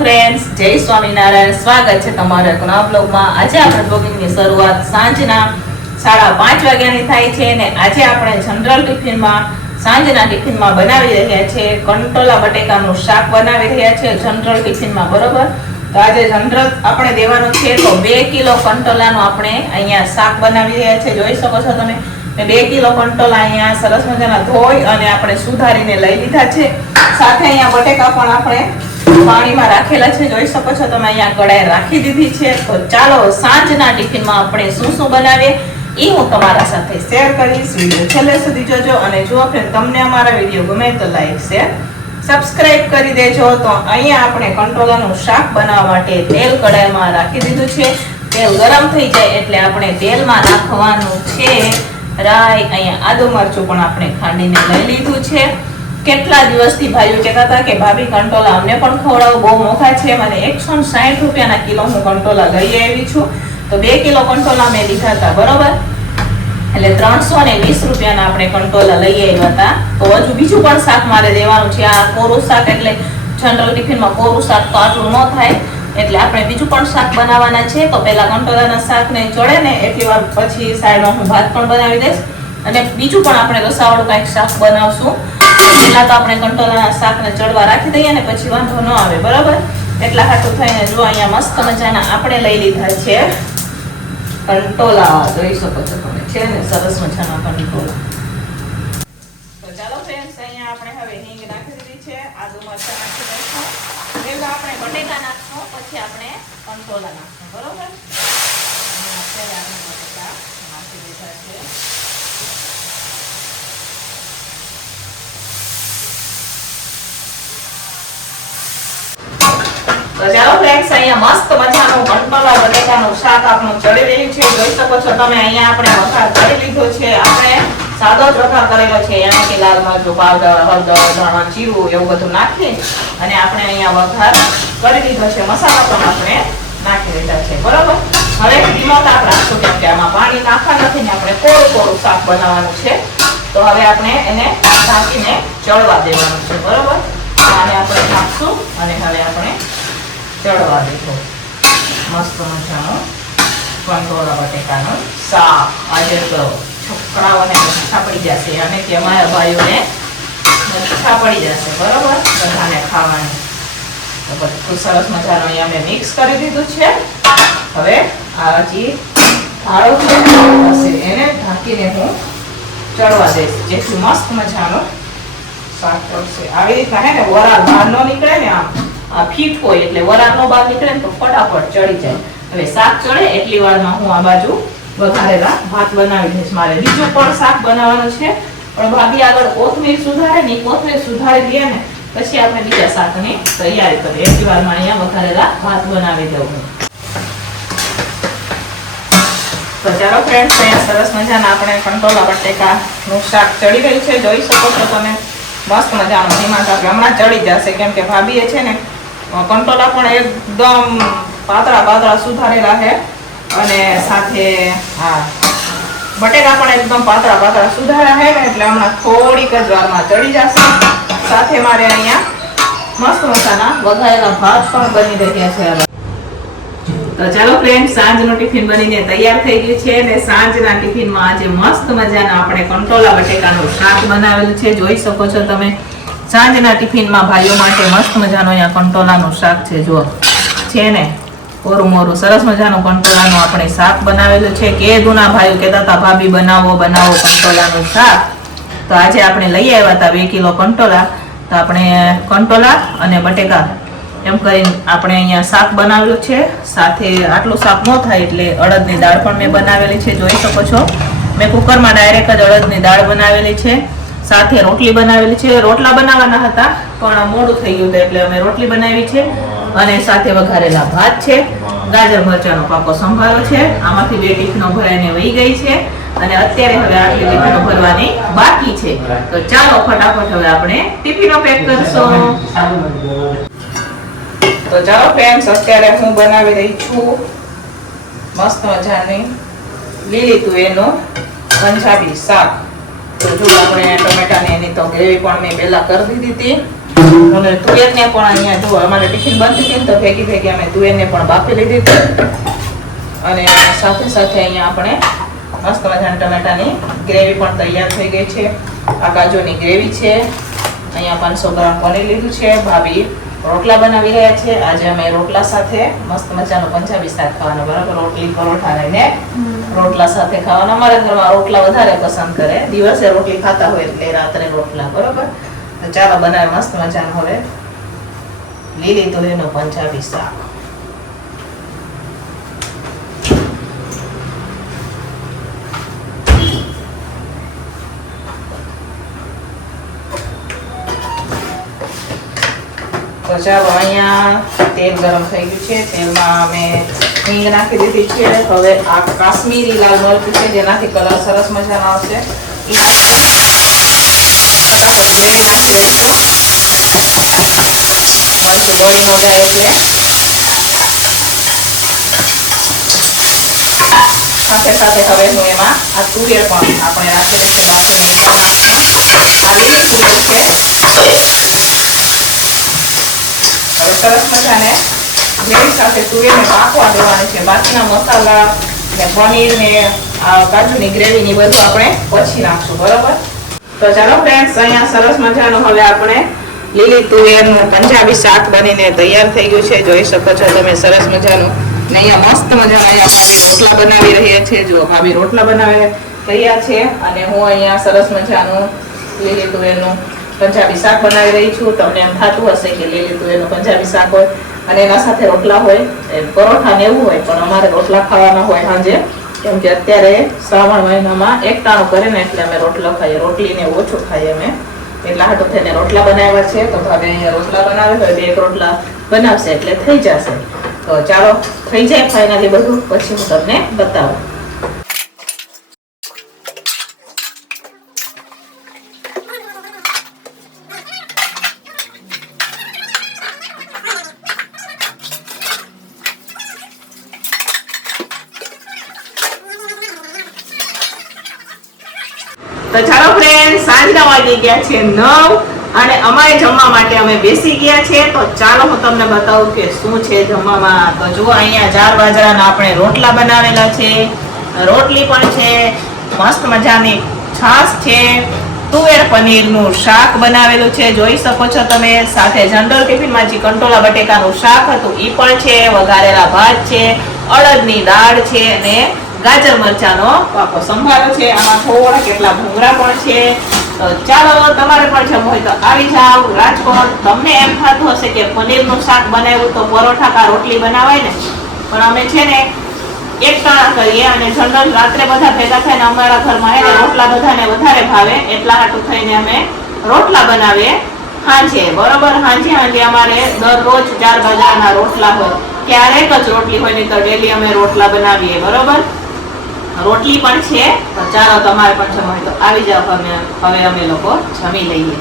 Friends, જય સ્વામિનારાયણ. સ્વાગત છે તમારા એક નવા બ્લોગમાં. આજે આપણે બ્લોગિંગની શરૂઆત સાંજના 5:30 વાગ્યાની થાય છે અને આજે આપણે જનરલ ટિફિનમાં સાંજના ટિફિનમાં બનાવી રહ્યા છે કંટોલા બટેકાનું શાક બનાવી રહ્યા છે જનરલ ટિફિનમાં. બરોબર, તો આજે જનરલ આપણે દેવાનું છે તો 2 કિલો કંટોલાનું આપણે અહીંયા શાક બનાવી રહ્યા છે. જોઈ શકો છો તમે 2 કિલો કંટોલા અહીંયા સરસ મજાના ધોઈ અને આપણે સુધારીને લઈ લીધા છે. સાથે અહીંયા બટેકા પણ આપણે પાણીમાં રાખેલા છે. જોઈ શકો છો તમે અહીંયા કડાઈ રાખી દીધી છે. તો ચાલો સાંજના ટિફિનમાં આપણે શું શું બનાવીએ એ હું તમારા સાથે શેર કરીશ. વિડીયો છેલ્લે સુધી જોજો અને જો તમને અમારા વિડીયો ગમે તો લાઈક શેર સબસ્ક્રાઇબ કરી દેજો. તો અહીંયા આપણે કંટોલાનું શાક બનાવવા માટે તેલ કડાઈમાં રાખી દીધું છે. તેલ ગરમ થઈ જાય એટલે આપણે તેલમાં નાખવાનું છે રાઈ. અહીંયા આદુ મરચું પણ આપણે ખાંડીને લઈ લીધું છે. કેટલા દિવસથી ભાઈઓ કહેતા હતા કે ભાભી કંટોલા અમને પણ ખવડાવો, બહુ મોંઘા છે. મને 160 રૂપિયાના કિલો હું કંટોલા લઈ આવી છું. તો 2 કિલો કંટોલા મેં લીધા હતા. બરોબર, એટલે 320 રૂપિયાના આપણે કંટોલા લઈ આવ્યા હતા. તો હજુ બીજું પણ શાક મારે દેવાનું છે. આ કોરું શાક એટલે જનરલ ટિફિનમાં કોરું શાક તો આટલું ન થાય એટલે આપણે બીજું પણ શાક બનાવવાના છે. તો પહેલા કંટોલાના શાકને ચડે ને એટલી વાર પછી સાઈડમાં હું ભાત પણ બનાવી દઈશ અને બીજું પણ આપણે રસાવાળું કંઈક શાક બનાવશું. પહેલા તો આપણે કંટોલાના શાકને ચડવા રાખી દઈએ ને પછી વાંધો ન આવે. બરાબર, એટલા હાટું થઈને જો અહીંયા મસ્ત મજાના આપણે લઈ લીધા છે કંટોલા. જોઈ શકો છો તમે, છે ને સરસ મજાના કંટોલા. તો ચાલો ફ્રેન્ડ્સ, અહીંયા આપણે હવે હિંગ નાખી દીધી છે, આદુ મરચાં નાખી દઈશું. પહેલા આપણે બટેકા નાખશું, પછી આપણે કંટોલા નાખશું. બરોબર, પહેલા આપણે બટેકા નાખી દીધા છે. તો ચાલો ફ્રેન્ડ્સ, અહીંયા મસ્ત મજાનું કંટોલા બટેકાનું શાક આપણું ચડી રહ્યું છે. જોઈ શકો છો તમે અહીંયા આપણે વઘાર કરી લીધો છે. આપણે સાદો જ વઘાર કરેલો છે. યાની કે લાલ મરચું પાવડર, હળદર, ધાણા, જીરું એવું બધું નાખી અને આપણે અહીંયા વઘાર કરી લીધો છે. મસાલા પણ આપણે નાખી દીધા છે. બરોબર, હવે ધીમો તાપ રાખશું કેમ કે આમાં પાણી નાખવા નથી ને આપણે કોરું શાક બનાવવાનું છે. તો હવે આપણે એને ઢાંકીને ચડવા દેવાનું છે. બરોબર, આને આપણે ઢાંકશું અને હવે આપણે ચડવા દીધો મસ્ત મજાનું કંટોલા બટેકાનું શાક. આજે તો છોકરાઓને મચ્છા પડી જશે અને કે અમારા ભાઈઓને મચ્છા પડી જશે. બરોબર, બધાને ખાવાની. તો બધું સરસ મજાનું અહીંયા મેં મિક્સ કરી દીધું છે. હવે આ હજી થાળો હશે એને ઢાંકીને હું ચડવા દઈશ જેથી મસ્ત મજાનું શાક ચડશે. આવી રીતના હે ને વરાળ બહાર ન નીકળે ને, આ ફીટ હોય એટલે વરાળ નો બહાર નીકળે ને તો ફટાફટ ચડી જાય. હવે શાક ચડે એટલી વારમાં હું આ બાજુ વઘારેલા ભાત બનાવી દઈશ. મારે બીજું પણ શાક બનાવવાનું છે પણ ભાભી આગળ કોથમીર સુધારે ને, કોથમીર સુધારી દે ને પછી આપણે બીજા શાકની તૈયારી કરીએ. એટલી વારમાં અહીંયા વઘારેલા ભાત બનાવી દઉં. તો ચાલો ફ્રેન્ડ્સ, અહીંયા સરસ મજાના આપણે કંટોલા બટેકાનું શાક ચડી રહ્યું છે. જોઈ શકો છો તમે મસ્ત મજાનું ધીમા તાપે હમણાં ચડી જશે કેમ કે ભાભીએ છે ને કંટોલા પણ એકદમ પાતળા સુધારેલા છે અને સાથે હા બટેકા પણ એકદમ પાતળા સુધારેલા છે ને એટલે હમણાં થોડીક જ વારમાં ચડી જશે. સાથે મારે અહીંયા મસ્ત મજાના વઘારેલા ભાત પણ બની રહ્યા છે. તો ચાલો ફ્રેન્ડ, સાંજનું ટિફિન બનીને તૈયાર થઈ ગયું છે અને સાંજના ટિફિનમાં આજે મસ્ત મજાના આપણે કંટોલા બટેકાનું શાક બનાવેલું છે. જોઈ શકો છો તમે સાંજના ટિફિનમાં ભાઈઓ માટે મસ્ત મજાનું અહીંયા કંટોલાનું શાક છે. જુઓ છે ને મોરું સરસ મજાનું કંટોલાનું આપણે શાક બનાવેલું છે. કેદુના ભાઈઓ કહેતા હતા ભાભી બનાવો કંટોલાનું શાક. તો આજે આપણે લઈ આવ્યા હતા 2 કિલો કંટોલા. તો આપણે કંટોલા અને બટેકા એમ કરીને આપણે અહીંયા શાક બનાવેલું છે. સાથે આટલું શાક ન થાય એટલે અડદની દાળ પણ મેં બનાવેલી છે. જોઈ શકો છો મેં કુકરમાં ડાયરેક્ટ જ અડદની દાળ બનાવેલી છે. સાથે રોટલી બનાવેલી છે. રોટલા બનાવવાના હતા પણ મોડું થઈ ગયું એટલે અમે રોટલી બનાવી છે. અને સાથે વઘારેલા ભાત છે. ગાજર મરચાંનો પાકો સંભારો છે. આમાંથી 2 ટિફિનો ભરાઈને વહી ગઈ છે અને અત્યારે હવે આટલી ટિફિનો ભરવાની બાકી છે. તો ચાલો ફટાફટ હવે આપણે ટિફિનો પેક કરશું. તો ચાલો ફ્રેન્ડ્સ, અત્યારે હું બનાવી રહી છું મસ્ત મજાની લીલી તુવેરનું પંજાબી શાક. તો જો આપણે ટમેટાની એની તો ગ્રેવી પણ મેં પહેલા કરી દીધી હતી અને તુવેરને પણ અહીંયા જો અમારે ટિફિન બનતી હતી ને તો ભેગી ભેગી અમે તુવેરને પણ બાફી લીધી હતી. અને સાથે સાથે અહીંયા આપણે મસ્ત મજાની ટમેટાની ગ્રેવી પણ તૈયાર થઈ ગઈ છે. આ કાજુની ગ્રેવી છે. અહીંયા 500 ગ્રામ પનીર લીધું છે. ભાભી રોટલા બનાવી રહ્યા છે. આજે અમે રોટલા સાથે મસ્ત મજાનું પંજાબી શાક ખાવાનું, બરાબર? રોટલી પરોઠા લઈને રોટલા સાથે ખાવાના. અમારા ઘરમાં રોટલા વધારે પસંદ કરે, દિવસે રોટલી ખાતા હોય એટલે રાત્રે રોટલા, બરોબર? તો ચાલો બનાવે મસ્ત મજાનું હવે લીલી તુવેરનું પંજાબી શાક. તો ચાલો અહીંયા તેલ ગરમ થઈ ગયું છે. તેલમાં અમે હિંગ નાખી દીધી છે. હવે આ કાશ્મીરી લાલ મરચું છે જેનાથી કલર સરસ મજાનો આવશે. ગ્રેવી નાખી દઈશું. મરચું ગળી ન જાય એટલે. સાથે સાથે હવે હું એમાં આ તુવેર પણ આપણે રાખી દઈશું બાફીને. આ લીલી તુવેર છે. હવે સરસ મજાને ગ્રેવી સાથે તુવેરને પાકવા દેવાની છે. બાકીના મસાલા ને પનીર ને આ કાજુની ગ્રેવી ની બધું આપણે પછી નાખશું, બરોબર? તો ચાલો ફ્રેન્ડ્સ, અહીંયા સરસ મજાનું હવે આપણે લીલી તુવેરનું પંજાબી શાક બનીને તૈયાર થઈ ગયું છે. જોઈ શકો છો તમે સરસ મજાનું. ને અહીંયા મસ્ત મજાના અહીંયા રોટલા બનાવી રહ્યા છે. જો ભાભી રોટલા બનાવી તૈયાર છે અને હું અહીંયા સરસ મજાનું લીલી તુવેરનું પંજાબી શાક બનાવી રહી છું. તમને એમ થતું હશે કે લીલી તુવેરનું પંજાબી શાક હોય અને એના સાથે રોટલા હોય, પરોઠા ને એવું હોય, પણ અમારે રોટલા ખાવાના હોય સાંજે, કેમ કે અત્યારે શ્રાવણ મહિનામાં એકટાણું કરે ને એટલે અમે રોટલા ખાઈએ. રોટલી ને ઓછું ખાઈએ અમે, એટલા હાટું થઈને રોટલા બનાવ્યા છે. તો હવે અહીંયા રોટલા બનાવે હોય, 2 રોટલા બનાવશે એટલે થઈ જશે. તો ચાલો થઈ જાય ફાઇનલી બધું, પછી હું તમને બતાવું. તો ચાલો ફ્રેન્ડ, સાંજના વાગી ગયા છે 9 અને અમારે જમવા માટે અમે બેસી ગયા છે. તો ચાલો હું તમને બતાવું કે શું છે જમવામાં. તો જુઓ અહીંયા 4 બાજરાના આપણે રોટલા બનાવેલા છે, રોટલી પણ છે, મસ્ત મજાની છાશ છે, તુવેર પનીરનું શાક બનાવેલું છે, જોઈ શકો છો તમે. સાથે જનરલ ટિફિનમાં જે કંટોલા બટેકાનું શાક હતું એ પણ છે, વઘારેલા ભાત છે, અડદની દાળ છે અને ગાજર મરચાનો પાકો સંભારો છે. આમાં થોડા કેટલા ભૂંગળા પણ છે. તો ચાલો તમારે પણ જમવું હોય તો આવી જાઓ રાજકોટ. તમને એમ થતું હશે કે પનીરનું શાક બનાવ્યું તો પરોઠા કા રોટલી બનાવાય ને, પણ અમે છે ને એક ટાણા કરીએ અને જનરલ રાત્રે બધા ભેગા થઈને અમારા ઘરમાં એને રોટલા બધાને વધારે ભાવે, એટલા હાટું થઈને અમે રોટલા બનાવીએ સાંજે, બરોબર? સાંજે અમારે દરરોજ 4 બાજરાના રોટલા હોય, ક્યારેક જ રોટલી હોય નહીં તો ડેલી અમે રોટલા બનાવીએ, બરોબર? રોટલી પણ છે. તો ચાલો તમારે પણ જમવું હોય તો આવી જાઓ. હવે અમે લોકો જમી લઈએ.